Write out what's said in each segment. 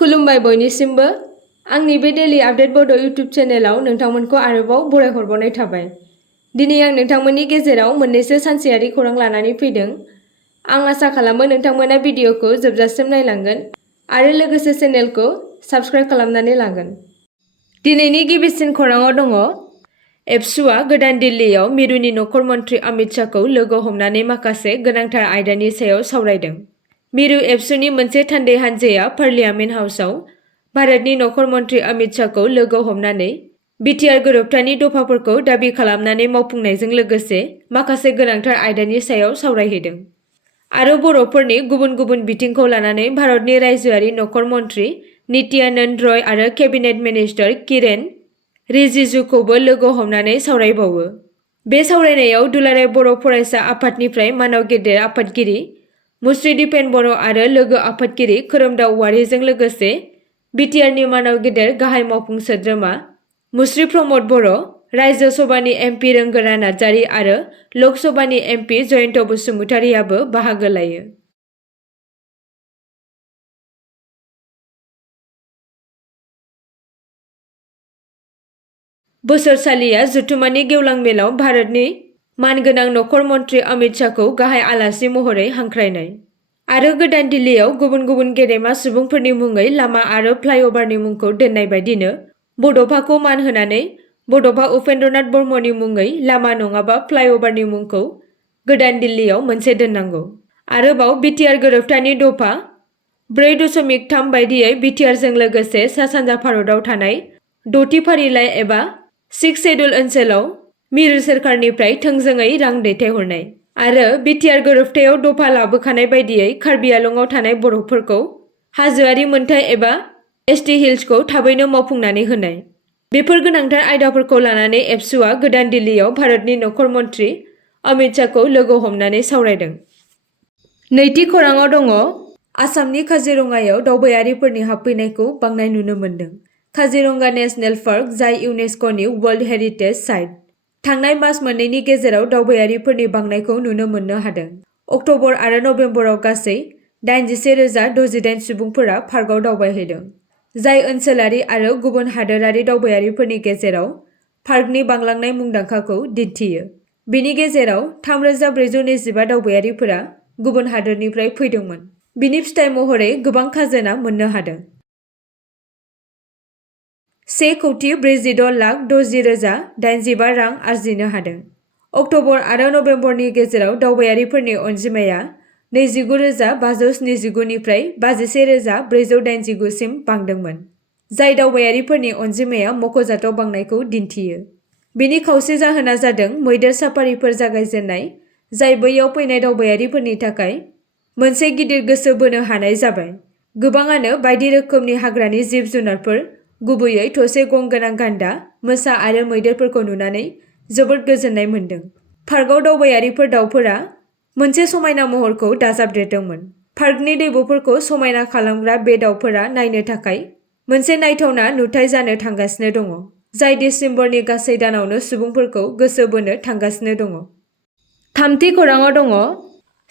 खुलुमबाय बयनिसिमबो आंनि बे डेली आपडेट बड' इउट्युब चेनेलाव नोंथांमोनखौ आरोबाव बरायहरबावनाय थाबाय। दिनै आं नोंथांमोननि गेजेराव मोननैसो सानसेयारि खौरां लानानै फैदों। आं आसा खालामो नोंथांमोना भिडिअखौ जोबजासिम नायलांगोन आरो लोगोसे चेनेलखौ साबस्क्राइब खालामनानै लागोन। दिनैनि गिबिसिन खौराङाव दङ एबसुआ गोदान दिल्लीयाव मिरुनि नखर मन्थ्रि अमित शाहखौ लोगो हमनानै माखासे गोनांथार आयदानि सायाव सावरायदों। मिरु एबसुनि मोनसे थान्दै हान्जाया पार्लियामेन्ट हाउसआव भारतनि नखर मन्थ्रि अमित शाहखौ लोगो हमनानै बिटिआर गोरोबथानि दफाफोरखौ दाबि खालामनानै मावफुंनायजों लोगोसे माखासे गोनांथार आयदानि सायाव सावरायहैदों। आरो बर'फोरनि गुबुन गुबुन बिथिंखौ लानानै भारतनि रायजोआरि नखर मन्थ्रि नित्यानन्द रय आरो केबिनेट मिनिस्टार किरेन रिजिजुखौबो लोगो हमनानै सावरायबावो। बे सावरायनायाव दुलाराय बर' फरायसा आफादनिफ्राय मानाव गेदेर आफादगिरि मुस्रि दिपेन बर' आरो लोगो आफादगिरि खोरोमदाव औवारिजों लोगोसे बिटिआरनि मानाव गेदेर गाहाय मावफुं सोद्रोमा मुस्रि प्रमद बर', रायजो सभानि एमपि रोंगोरा नार्जारि आरो लक सभानि एमपि जयन्त बसुमतारियाबो बाहागो लायो। बोसोरसालिया जथुम्मानि गेवलां मेलाव भारतनि मानगोनां नखर मन्थ्रि अमित शाहखौ गाहाय आलासि महरै हांख्रायनाय आरो गोदान दिल्लीयाव गुबुन गुबुन गेदेमा सुबुंफोरनि मुङै लामा आरो फ्लाइअभारनि मुंखौ दोननाय बायदिनो बड'फाखौ मान होनानै बड'फा उपेन्द्रनाथ ब्रह्मनि मुङै लामा नङाबा फ्लाइअभारनि मुंखौ गोदान दिल्लीयाव मोनसे दोननांगौ। आरोबाव बिटिआर गोरोबथानि दफा 4.3 बायदियै बिटिआरजों लोगोसे सा सानजा भारतआव थानाय 6थि फारिलाइ एबा 6 शेड्युल ओनसोलाव मिरु सोरखारनिफ्राय थोंजोङै रां दैथायहरनाय आरो बिटिआर गोरोबथायाव दफा लाबोखानाय बायदियै कार्बि आलंआव थानाय बर'फोरखौ हाजोआरि मोनथाय एबा एसटि हिल्सखौ थाबैनो मावफुंनानै होनाय। बेफोर गोनांथार आयदाफोरखौ लानानै एबसुआ गोदान दिल्लीयाव भारतनि नखर मन्थ्रि अमित शाहखौ लोगो हमनानै सावरायदों। नैथि खौराङाव दङ आसामनि काजिरङायाव दावबायारिफोरनि हाबफैनायखौ बांनाय नुनो मोन्दों। काजिरङा नेशनेल पार्क, जाय इउनेस्क'नि वर्ल्ड हेरिटेज साइट, थांनाय मास मोननैनि गेजेराव दावबायारिफोरनि बांनायखौ नुनो मोननो हादों। अक्ट'बर आरो नबेम्बराव गासै 81,068 सुबुंफोरा पार्कआव दावबायहैदों, जाय ओनसोलारि आरो गुबुन हादोरारि दावबायारिफोरनि गेजेराव पार्कनि बांलांनाय मुंदांखाखौ दिन्थियो। बिनि गेजेराव 3,425 दावबायारिफोरा गुबुन हादोरनिफ्राय फैदोंमोन। बिनि फिथाइ महरै गोबां खाजोना मोननो हादों। 1,46,60,085 रां आरजिनो हादों। अक्ट'बर आरो नबेम्बरनि गेजेराव दावबायारिफोरनि अनजिमाया 29,579 निफ्राय 51,489 सिम बांदोंमोन, जाय दावबायारिफोरनि अनजिमाया मख'जाथाव बांनायखौ दिन्थियो। बिनि खावसे जाहोना जादों मैदेर साफारिफोर जागायजेन्नाय, जाय बैयाव फैनाय दावबायारिफोरनि थाखाय मोनसे गिदिर गोसो बोनो हानाय जाबाय। गोबाङानो बायदि रोखोमनि हाग्रानि जिब जुनारफोर, गुबैयै थसे गं गोनां गान्दा, मोसा आरो मैदेरफोरखौ नुनानै जोबोद गोजोननाय मोन्दों। पार्कआव दावबायारिफोर दावफोरा मोनसे समायना महरखौ दाजाबदेरदोंमोन। पार्कनि दैब'फोरखौ समायना खालामग्रा बे दावफोरा नायनो थाखाय मोनसे नायथावना नुथाय जानो थांगासिनो दङ, जाय दिसेम्बरनि गासै दानावनो सुबुंफोरखौ गोसो बोनो थांगासिनो दङ। थामथि खौराङाव दङ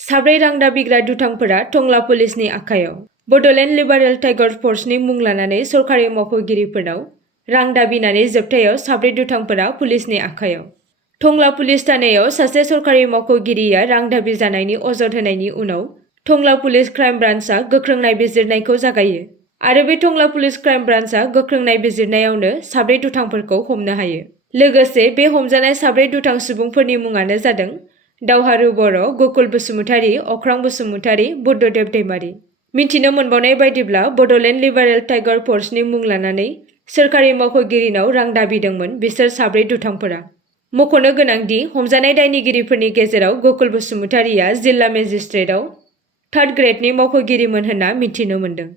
साब्रै रां दाबिग्रा दुथांफोरा टंला पुलिसनि आखायाव। बड'लेण्ड लिबारेल टाइगार फर्सनि मुं लानानै सरखारि मावख'गिरिफोरनाव रां दाबिनानै जोबथायाव साब्रै दुथांफोरा पुलिसनि आखायाव। टंला पुलिस थानायाव सासे सरखारि मावख'गिरिया रां दाबि जानायनि अजद होनायनि उनाव टंला पुलिस क्राइम ब्रान्चआ गोख्रों नायबिजिरनायखौ जागायो आरो बे टंला पुलिस क्राइम ब्रान्चआ गोख्रों नायबिजिरनायावनो साब्रै दुथांफोरखौ हमनो हायो। लोगोसे बे हमजानाय साब्रै दुथां सुबुंफोरनि मुङानो जादों दावहारु बर', गकुल बसुमतारि, अख्रां बसुमतारि, बुद्धदेब दैमारि। मिथिनो मोनबावनाय बायदिब्ला बड'लेण्ड लिबारेल टाइगार फर्सनि मुं लानानै सोरखारि मावख'गिरिनाव रां दाबिदोंमोन बिसोर साब्रै दुथांफोरा। मख'नो गोनांदि हमजानाय दायनिगिरिफोरनि गेजेराव गकुल बसुमतारिया जिल्ला मेजिस्ट्रेटआव 3rd ग्रेडनि मावख'गिरिमोन होनना मिथिनो मोन्दों।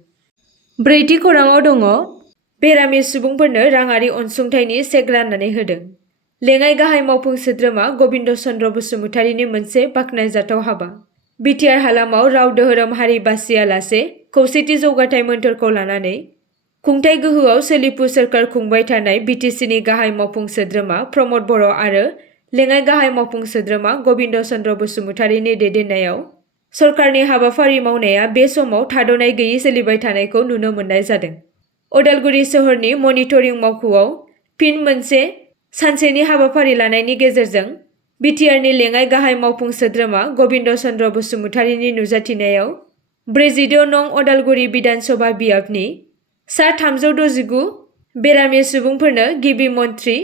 ब्रैथि खौराङाव दङ बेरामि सुबुंफोरनो राङारि अनसुंथाइनि चेक राननानै होदों। लेङाइ गाहाय मावफुं सोद्रोमा गबिन्द चन्द्र बसुमतारिनि मोनसे बाख्नायजाथाव हाबा। बिटिआर हालामाव राव दोहोरोम हारि बासियालासे खौसेथि जौगाथाय मोन्थोरखौ लानानै खुंथाइ गोहोआव सोलिफु सोरखार खुंबाय थानाय बिटिसिनि गाहाय मावफुं सोद्रोमा प्रमद बर' आरो लेङाइ गाहाय मावफुं सोद्रोमा गबिन्द चन्द्र बसुमतारिनि दैदेननायाव सरकारनि हाबाफारि मावनाया बे समाव थाद'नाय गैयै सोलिबाय थानायखौ नुनो मोननाय जादों। उदालगुरि सोहोरनि मनिटरिं मावख'आव फिन मोनसे सानसेनि हाबाफारि लानायनि गेजेरजों बिटिआरनि लेङाइ गाहाय मावफुं सोद्रोमा गबिन्द चन्द्र बसुमतारीनि नुजाथिनायाव 46 नं उदालगुरि बिधान सभा बियाबनि सा 369 बेरामि सुबुंफोरनो गिबि मन्थ्रि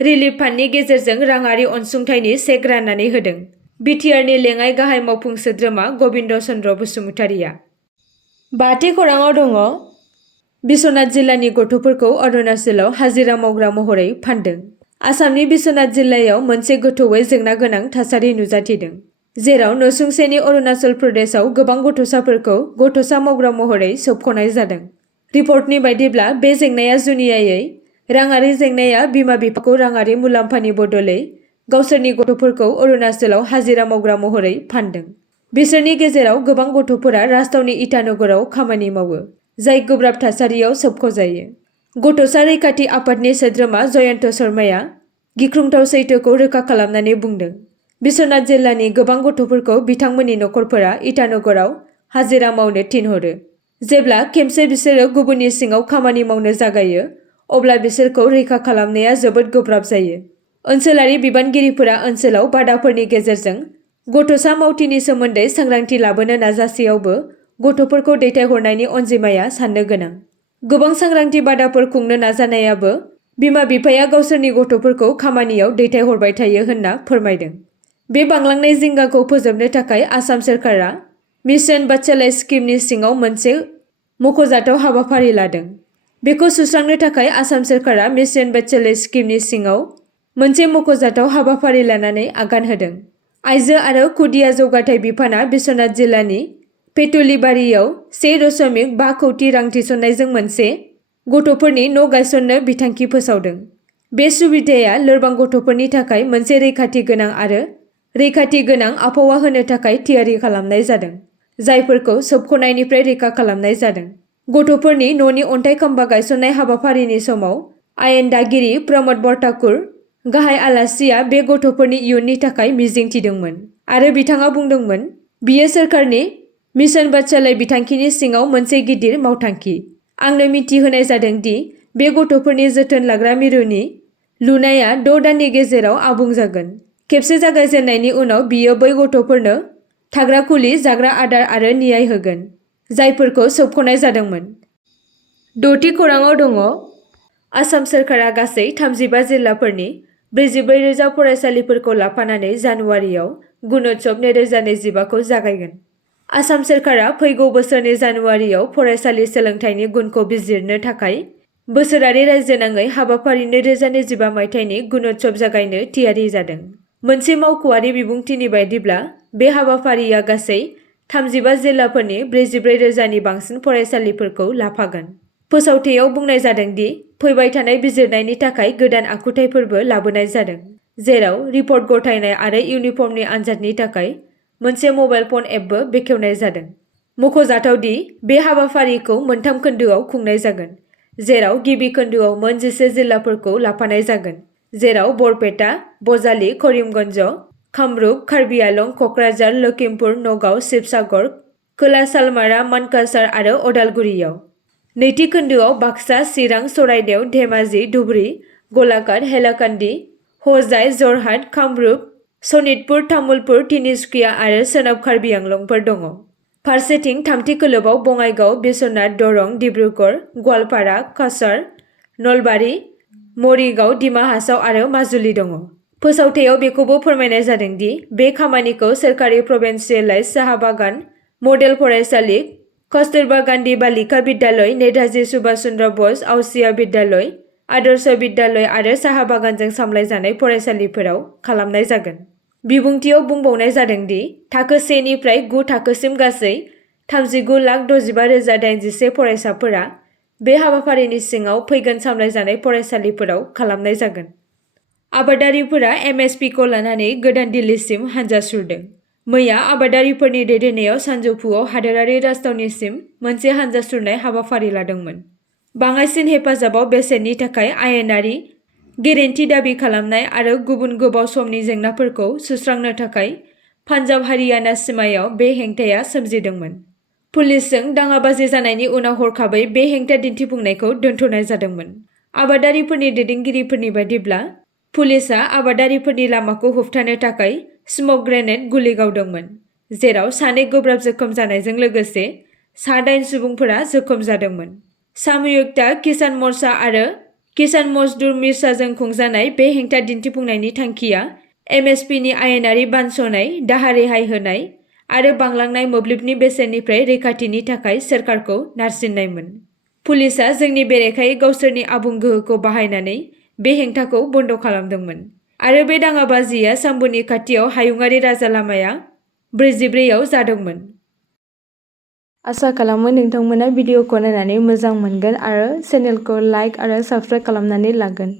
रिलिफ फान्डनि गेजेरजों राङारि अनसुंथाइनि चेक राननानै होदों। बिटिआरनि लेङाइ गाहाय मावफुं सोद्रोमा गबिन्द चन्द्र बसुमतारीया। बाथि खौराङाव दङ बिश्वनाथ जिल्लानि गथ'फोरखौ अरुणाचलाव हाजिरा मावग्रा महरै फानदों। आसामनि बिश्वनाथ जिल्लायाव मोनसे गोथौवै जेंना गोनां थासारि नुजाथिदों, जेराव नसुंसेनि अरुणाचल प्रदेशआव गोबां गथ'साफोरखौ गथ'सा मावग्रा महरै सोबख'नाय जादों। रिपर्टनि बायदिब्ला बे जेंनाया जुनियायै राङारि जेंनाया बिमा-बिफाखौ राङारि मुलाम्फानि बदलै गावसोरनि गथ'फोरखौ अरुणाचलाव हाजिरा मावग्रा महरै फानदों। बिसोरनि गेजेराव गोबां गथ'फोरा राजथावनि इटानगराव खामानि मावो, जाय गोब्राब थासारियाव सोबख'जायो। गथ'सा रैखाथि आफादनि सोद्रोमा जयन्त शर्माया गिख्रंथाव सैथोखौ रोखा खालामनानै बुंदों। बिश्वनाथ जिल्लानि गोबां गथ'फोरखौ बिथांमोननि नखरफोरा इटानगराव हाजिरा मावनो थिनहरो। जेब्ला खेबसे बिसोरो गुबुननि सिङाव खामानि मावनो जागायो, अब्ला बिसोरखौ रैखा खालामनाया जोबोद गोब्राब जायो। ओनसोलारि बिबानगिरिफोरा ओनसोलाव बादाफोरनि गेजेरजों गथ'सा मावथिनि सोमोन्दै सांग्रांथि लाबोनो नाजासेयावबो गथ'फोरखौ दैथायहरनायनि अनजिमाया साननो गोनां। गोबां सांग्रांथि बादाफोर खुंनो नाजानायाबो बिमा-बिफाया गावसोरनि गथ'फोरखौ खामानियाव दैथायहरबाय थायो होनना फोरमायदों। बे बांलांनाय जिंगाखौ फोजोबनो थाखाय आसाम सोरखारा मिशन बात्सालाय स्किमनि सिङाव मोनसे मख'जाथाव हाबाफारि लादों। बेखौ सुस्रांनो थाखाय आसाम सोरखारा मिशन बात्सालाय स्किमनि सिङाव मोनसे मख'जाथाव हाबाफारि लानानै आगान होदों। आइजो आरो खुदिया जौगाथाय बिफाना बिश्वनाथ जिल्लानि पेटुलिबारियाव 1.5 कौटि रां थिसननायजों मोनसे गथ'फोरनि न' गायसननो बिथांखि फोसावदों। बे सुबिदाया लोरबां गथ'फोरनि थाखाय मोनसे रैखाथि गोनां आरो रैखाथि गोनां आबहावा होनो थाखाय थियारि खालामनाय जादों, जायफोरखौ सोबख'नायनिफ्राय रैखा खालामनाय जादों। गथ'फोरनि न'नि अन्थाइ खाम्फा गायसननाय हाबाफारिनि समाव आयेन दागिरि प्रमद बरठाकुर गाहाय आलासिया बे गथ'फोरनि इयुननि थाखाय मिजिं थिदोंमोन आरो बिथाङा बुंदोंमोन, बियो सोरखारनि मिशन बात्सालाय बिथांखिनि सिङाव मोनसे गिदिर मावथांखि। आंनो मिथिहोनाय जादों दि बे गथ'फोरनि जोथोन लाग्रा मिरुनि लुनाया 6 दाननि गेजेराव आबुं जागोन। खेबसे जागायजेननायनि उनाव बियो बै गथ'फोरनो थाग्रा खुलि, जाग्रा आदार आरो न्याय होगोन, जायफोरखौ सोबख'नाय जादोंमोन। 6थि खौराङाव दङ आसाम सोरखारा गासै 35 जिल्लाफोरनि 44,000 फरायसालिफोरखौ लाफानानै जानुवारियाव गुणोत्सव 2025 खौ जागायगोन। आसाम सोरखारा फैगौ बोसोरनि जानुवारियाव फरायसालि सोलोंथाइनि गुनखौ बिजिरनो थाखाय बोसोरारि रायजोनाङै हाबाफारि 2025 मायथाइनि गुणोत्सव जागायनो थियारि जादों। मोनसे मावख'आरि बिबुंथिनि बायदिब्ला बे हाबाफारिया गासै 35 जिल्लाफोरनि 44,000 नि बांसिन फरायसालिफोरखौ लाफागोन। फोसावथायाव बुंनाय जादों दि फैबाय थानाय बिजिरनायनि थाखाय गोदान आखुथायफोरबो लाबोनाय जादों, जेराव रिपर्ट गथायनाय आरो इउनिफर्मनि आनजादनि थाखाय मोनसे मबाइल फन एपबो बेखेवनाय जादों। मख'जाथाव दि बे हाबाफारिखौ मोनथाम खोन्दोआव खुंनाय जागोन, जेराव गिबि खोन्दोआव मोन 11 जिल्लाफोरखौ लाफानाय जागोन, जेराव बरपेटा, बजालि, करिमगन्ज, कामरुप, कार्बि आलं, क'क्राझार, लखिमपुर, नगाव, शिबसागर, खोला सालमारा, मानकासार आरो अदालगुरियाव। नैथि खोन्दोआव बाक्सा, चिरां, चराइदेव, धेमाजि, धुबुरी, गलाघाट, हेलाकान्दि, हजाइ, जरहाट, कामरुप, सनितपुर, तामुलपुर, तिनिसुकिया आरो सोनाब कार्बि आंलंफोर दङ। फारसेथिं थामथि खोलोबआव बङाइगाव, बिश्वनाथ, दरं, डिब्रुगड़, गवालपारा, काछार, नलबारि, मरिगाव, डिमा हासाव आरो माजुलि दङ। फोसावथायाव बेखौबो फोरमायनाय जादों दि बे खामानिखौ सोरखारि प्रभिन्सियेलाइज साहा बागान मडेल फरायसालि, कस्तुरबा गान्धी बालिका बिद्यालय, नेताजी सुभाष चन्द्र बस आवासीय बिद्यालय, आदर्श बिद्यालय आरो साहा बागानजों सामलायजानाय फरायसालिफोराव खालामनाय जागोन। बिबुंथियाव बुंबावनाय जादों दि थाखो 1 निफ्राय 9 थाखोसिम गासै 39,65,081 फरायसाफोरा बे हाबाफारिनि सिङाव फैगोन सामलायजानाय फरायसालिफोराव खालामनाय जागोन। आबादारिफोरा एमएसपिखौ लानानै गोदान दिल्लीसिम हानजा सुरदों। मैया आबादारिफोरनि दैदेननायाव सानजौफुआव हादोरारि राजथावनिसिम मोनसे हानजा सुरनाय हाबाफारि लादोंमोन। बाङाइसिन हेफाजाबाव बेसेननि थाखाय आयेनारि गेरेन्टि दाबि खालामनाय आरो गुबुन गोबाव समनि जेंनाफोरखौ सुस्रांनो थाखाय पान्जाब हारियाना सिमायाव बे हेंथाया सोमजिदोंमोन। पुलिसजों दाङाबाजि जानायनि उनाव हरखाबै बे हेंथा दिन्थिफुंनायखौ दोनथ'नाय जादोंमोन। आबादारिफोरनि दैदेनगिरिफोरनि बायदिब्ला पुलिसआ आबादारिफोरनि लामाखौ होबथानो थाखाय स्मक ग्रेनेड गुलि गावदोंमोन, जेराव 2 गोब्राब जोखोम जानायजों लोगोसे 9 सुबुंफोरा जोखोम जादोंमोन। सामयुक्ता किसान मर्चा आरो किसान मजदुर मिर्चाजों खुंजानाय बे हेंथा दिन्थिफुंनायनि थांखिया एमएसपिनि आयेनारि बानस'नाय, दाहार रेहाय होनाय आरो बांलांनाय मोब्लिबनि बेसेननिफ्राय रैखाथिनि थाखाय सोरखारखौ नारसिननायमोन। पुलिसआ जोंनि बेरेखायै गावसोरनि आबुं गोहोखौ बाहायनानै बे हेंथाखौ बन्द' खालामदोंमोन आरो बे दाङाबाजिया साम्बुनि खाथियाव हायुङारि राजा लामाया 44 आव जादोंमोन। आसा खालामो नोंथांमोना भिडिअखौ नायनानै मोजां मोनगोन आरो चेनेलखौ लाइक आरो साबस्क्राइब खालामनानै लागोन।